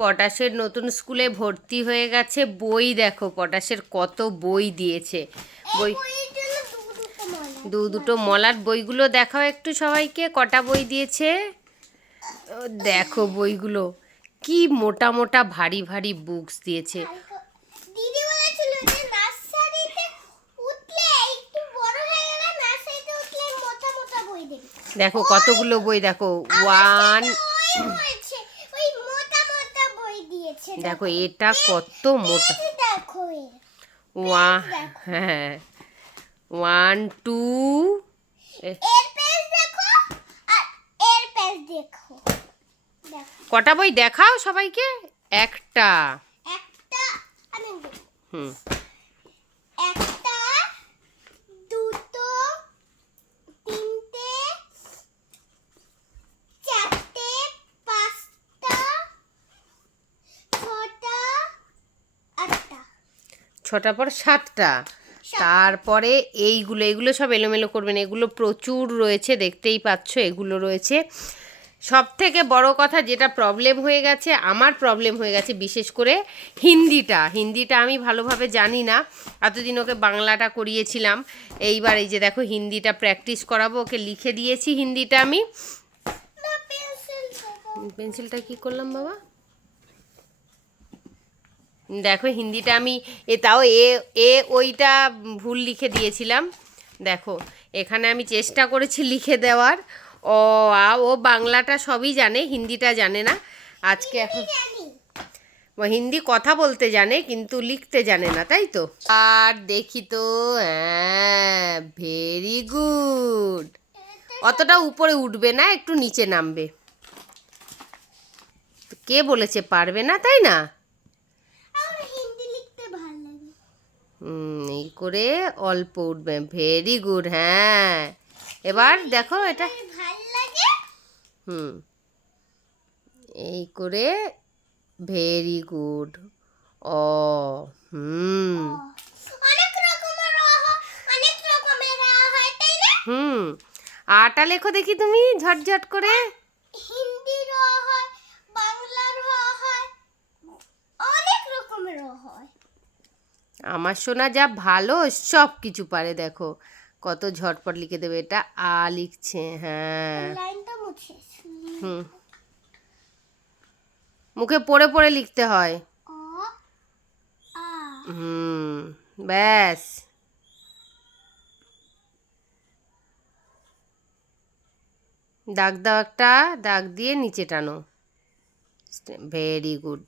পটাশের নতুন স্কুলে ভর্তি হয়ে গেছে বই দেখো পটাশের কত বই দিয়েছে। বই দু দুটো মলার বইগুলো দেখাও একটু সবাইকে কটা বই দিয়েছে? দেখো বইগুলো কি মোটা মোটা ভারী ভারী বুকস দিয়েছে। দেখো কতগুলো বই দেখো ওয়ান ওই হয়েছে ওই মোটা মোটা বই দিয়েছে দেখো এটা কত মোটা। ওয়া হ্যাঁ ওয়ান টু কটা বই দেখাও সবাইকে? একটা। হুম একটা দুটো তিনটে চারটে পাঁচটা ছটা আটটা ছটা পর সাতটা। তারপরে এইগুলো এগুলো সব এলোমেলো করবেন। এগুলো প্রচুর রয়েছে দেখতেই পাচ্ছ এগুলো রয়েছে। সব থেকে বড় কথা যেটা প্রবলেম হয়ে গেছে আমার প্রবলেম হয়ে গেছে বিশেষ করে হিন্দিটা। হিন্দিটা আমি ভালোভাবে জানি না। এতদিন ওকে বাংলাটা করিয়েছিলাম। এইবার এই যে দেখো হিন্দিটা প্র্যাকটিস করাবো ওকে লিখে দিয়েছি হিন্দিটা আমি। পেন্সিলটা কি করলাম বাবা? দেখো হিন্দিটা আমি এ তাও এ এ ওইটা ভুল লিখে দিয়েছিলাম। দেখো এখানে আমি চেষ্টা করেছি লিখে দেওয়ার। ও আ ও বাংলাটা সবই জানে হিন্দিটা জানে না। আজকে এখন হিন্দি কথা বলতে জানে কিন্তু লিখতে জানে না তাই তো? আর দেখি তো হ্যাঁ ভেরি গুড অতটা উপরে উঠবে না একটু নিচে নামবে। কে বলেছে পারবে না তাই না আমার হিন্দি লিখতে ভালো লাগে হুম, এই করে অল্প উঠবে। ভেরি গুড হ্যাঁ। এবার দেখো এটা হুম। এই করে ভেরি গুড ও হুম। হুম। আটা লেখো দেখি তুমি ঝটঝট করে হিন্দি র হয় বাংলা র হয় অনেক রকমের র হয় আমার সোনা যা ভালো সব কিছু পারে দেখো। কত ঝটপট লিখে দেবে এটা। আ লিখছে হ্যাঁ। হুম। মুখে পড়ে পড়ে লিখতে হয়। হুম ব্যাস। দাগ দাও একটা দাগ দিয়ে নিচে টানো। Very good.